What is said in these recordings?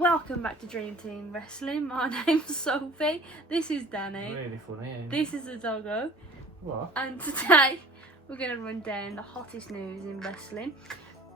Welcome back to Dream Team Wrestling. My name's Sophie. This is Danny. Really funny. Isn't This is the doggo. What? And today we're going to run down the hottest news in wrestling,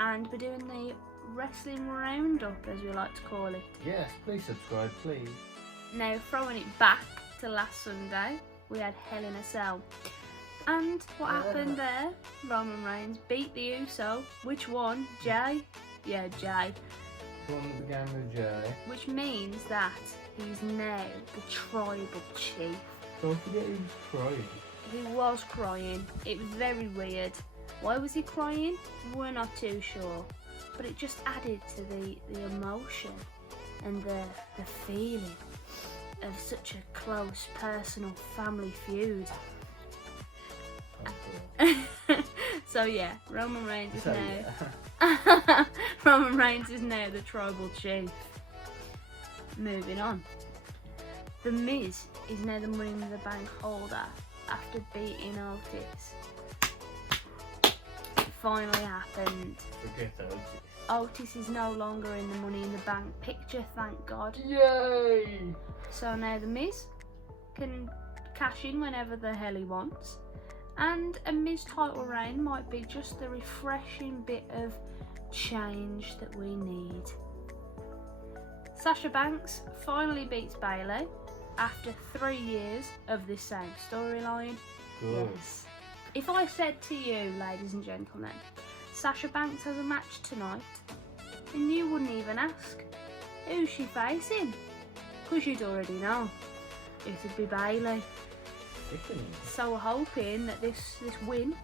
and we're doing the wrestling roundup, as we like to call it. Yes, please subscribe, please. Now, throwing it back to last Sunday, we had Hell in a Cell. And what happened there? Roman Reigns beat the Uso. Which one? Jay? Yeah, Jay. The one that began with Jay. Which means that he's now the tribal chief. Don't forget he was crying. He was crying. It was very weird. Why was he crying? We're not too sure. But it just added to the emotion and the feeling of such a close, personal family feud. So yeah, Roman Reigns is now Roman Reigns is now the tribal chief. Moving on. The Miz is now the Money in the Bank holder after beating Otis. It finally happened. Forget Otis. Otis is no longer in the Money in the Bank picture, thank God. Yay! So now the Miz can cash in whenever the hell he wants. And a Miz title reign might be just the refreshing bit of change that we need. Sasha Banks finally beats Bayley after 3 years of this same storyline. Yes. If I said to you, ladies and gentlemen, Sasha Banks has a match tonight, and you wouldn't even ask, who's she facing? Because you'd already know. It'd be Bayley. So we're hoping that this win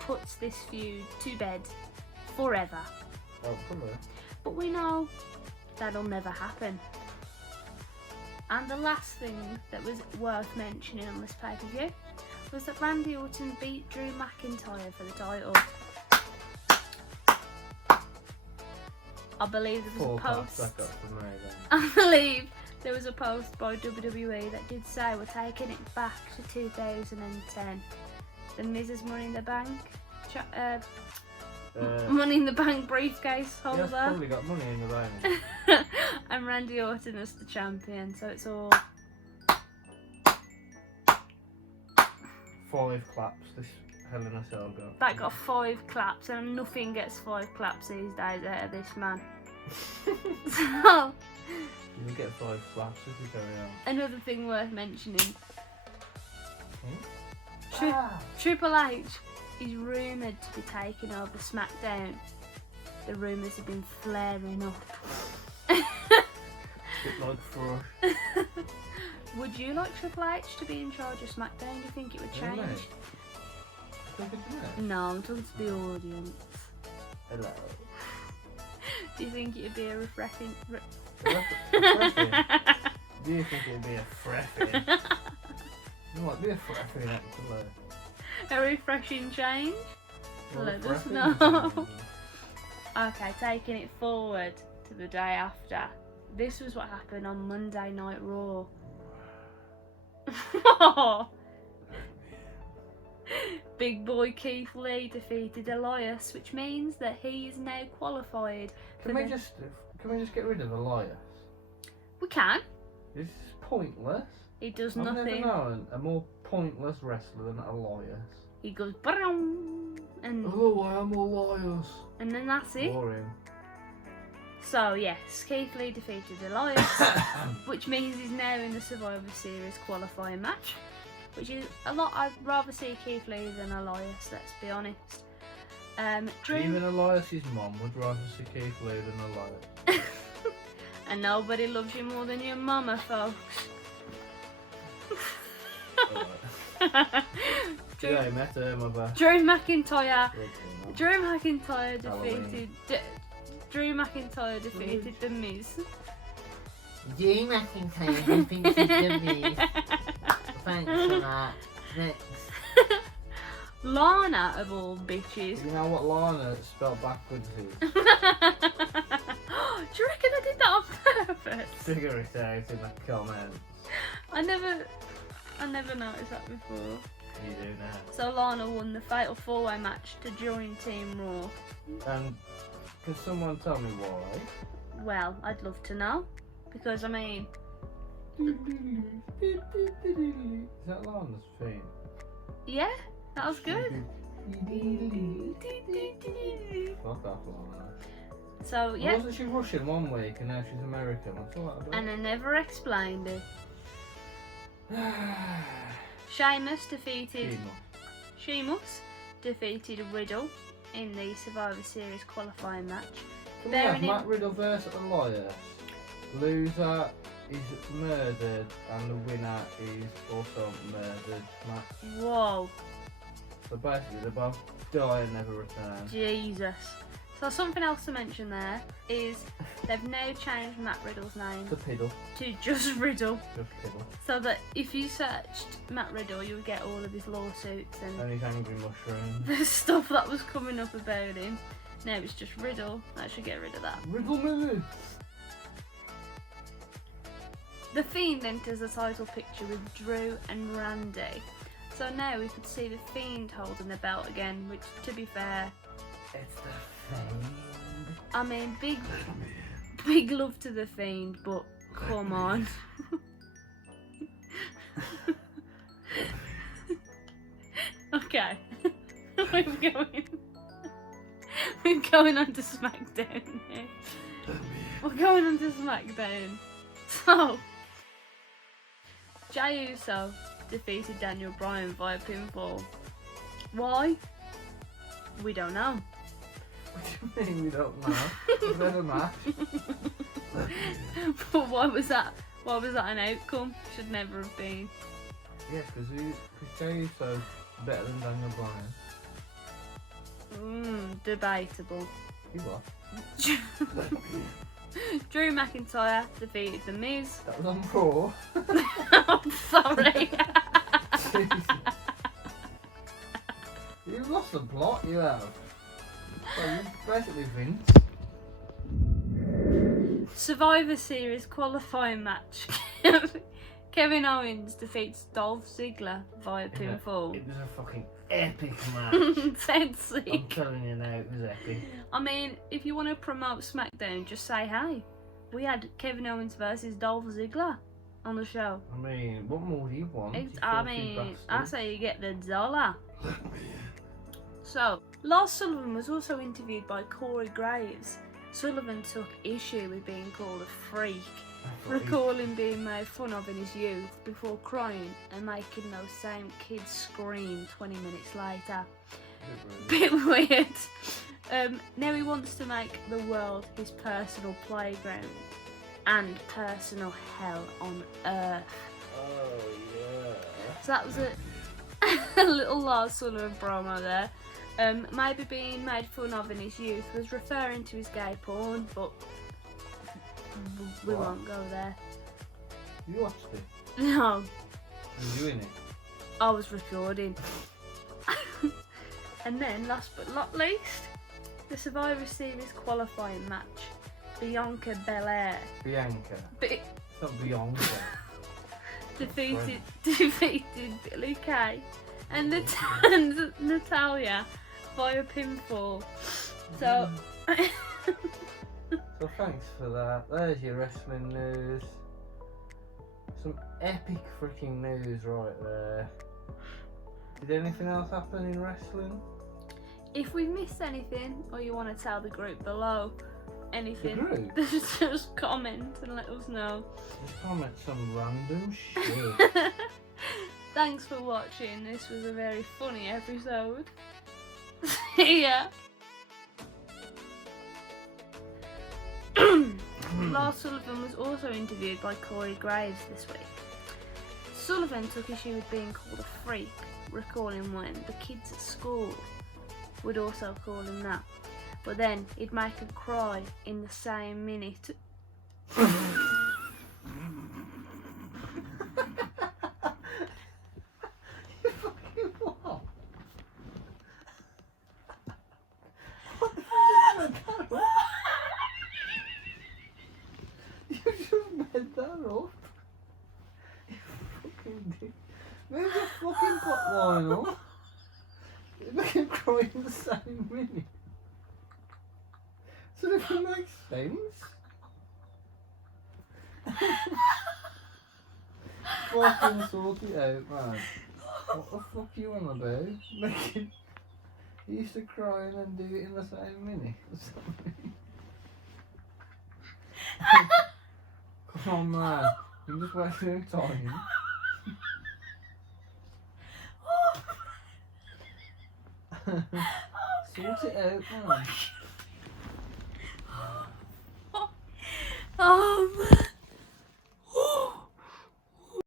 puts this feud to bed forever. Oh, come on. But we know that'll never happen. And the last thing that was worth mentioning on this pay-per-view was that Randy Orton beat Drew McIntyre for the title. I believe there was a post. I believe there was a post by WWE that did say we're taking it back to 2010. The Miz's Money in the Bank, Money in the Bank briefcase holder. He's probably got money in the bank. And Randy Orton as the champion. So it's all 5 claps. This Hell in a Cell got. that got 5 claps, and nothing gets 5 claps these days out of this man. So. You get 5 slaps if you carry on. Another thing worth mentioning. Triple H is rumoured to be taking over SmackDown. The rumours have been flaring up. Bit like Thrush. Would you like Triple H to be in charge of SmackDown? Do you think it would change? No, I'm talking to the audience. Hello. Do you think it would be a refreshing... Do you think it'd be a freffing? It might be a freffing actually. A refreshing change? Let us freffing know. Okay, taking it forward to the day after. This was what happened on Monday Night Raw. Big boy Keith Lee defeated Elias, which means that he is now qualified. Can we just get rid of Elias? We can. This is pointless. He does I've nothing. never known a more pointless wrestler than Elias. He goes brown and Oh, I am Elias. and then that's it. Boring. So yes, Keith Lee defeated Elias, which means he's now in the Survivor Series qualifying match, which is a lot. I'd rather see Keith Lee than Elias. Let's be honest. Even Elias's mom would rather see Keith Lee than Elias. And nobody loves you more than your mama, folks. Yeah, I met her mother. Drew McIntyre defeated The Miz. Drew McIntyre defeated The Miz. Thanks for that. Next. Lana, of all bitches. You know what Lana spelled backwards is? Do you reckon I did that on purpose? Figure it out in the comments. I never noticed that before. You do now. So Lana won the Fatal 4-Way match to join Team Raw. And can someone tell me why? Well, I'd love to know. Because, I mean, Is that Lana's theme? yeah, that was good. Fuck off, Lana. So, yeah. Wasn't she Russian one week and now she's American? What's all that about? And I never explained it. Sheamus defeated Sheamus defeated Riddle in the Survivor Series qualifying match. Can we have Matt Riddle versus Elias? Loser is murdered and the winner is also murdered. Match. Whoa, So basically they both die and never return. Jesus. So something else to mention there is they've now changed Matt Riddle's name The Piddle. to just Riddle. Just Piddle. So that if you searched Matt Riddle, you would get all of his lawsuits And his angry mushroom. the stuff that was coming up about him. Now it's just Riddle. I should get rid of that. Riddle me! The Fiend enters the title picture with Drew and Randy. So now we could see the Fiend holding the belt again, which, to be fair, It's the Fiend. I mean, big love to the Fiend, but come on. Okay, we're going on to SmackDown now. We're going on to SmackDown. So, Jey Uso defeated Daniel Bryan via pinfall. Why? We don't know. What do you mean we don't know? We've had a match. But why was that an outcome? Should never have been. Yeah, because Jey Uso's better than Daniel Bryan. Debatable. He was. Drew McIntyre defeated The Miz. That was on Raw. I'm sorry. You've lost the plot, you have. So you're basically Vince. Survivor Series qualifying match. Kevin Owens defeats Dolph Ziggler via pinfall. It was a fucking epic match. Sounds sick. I'm telling you now, it was epic. I mean, if you want to promote SmackDown, just say hey. We had Kevin Owens versus Dolph Ziggler on the show. I mean, what more do you want? You I filthy mean, bastard? I say you get the dollar. So, Lars Sullivan was also interviewed by Corey Graves. Sullivan took issue with being called a freak, recalling being made fun of in his youth before crying and making those same kids scream 20 minutes later. Bit weird. Now he wants to make the world his personal playground and personal hell on earth. Oh, yeah. So that was a little Lars Sullivan promo there. Maybe being made fun of in his youth was referring to his gay porn, but we What? won't go there. You watched it? No, You're doing it? I was recording. And then, last but not least, the Survivor Series qualifying match. Bianca Belair Bianca. Bi- It's not Bianca. defeated Billie Kay and Natalia via pinfall. So, So thanks for that. There's your wrestling news. Some epic freaking news right there. Did anything else happen in wrestling? if we missed anything or you want to tell the group below anything, group? just comment and let us know. Just comment some random shit. Thanks for watching. This was a very funny episode. Yeah. Lars Sullivan was also interviewed by Corey Graves this week. Sullivan took issue with being called a freak, recalling when the kids at school would also call him that. But then he'd make her cry in the same minute. You just made that up. You fucking did. Move the fucking plot line up. You make him cry in the same minute. So if it makes sense. fucking sort it out, man. What the fuck you on about? Making... You used to cry and then do it in the same minute or something. Come on, man. You just wasting your time. Sort it out, man. Oh man.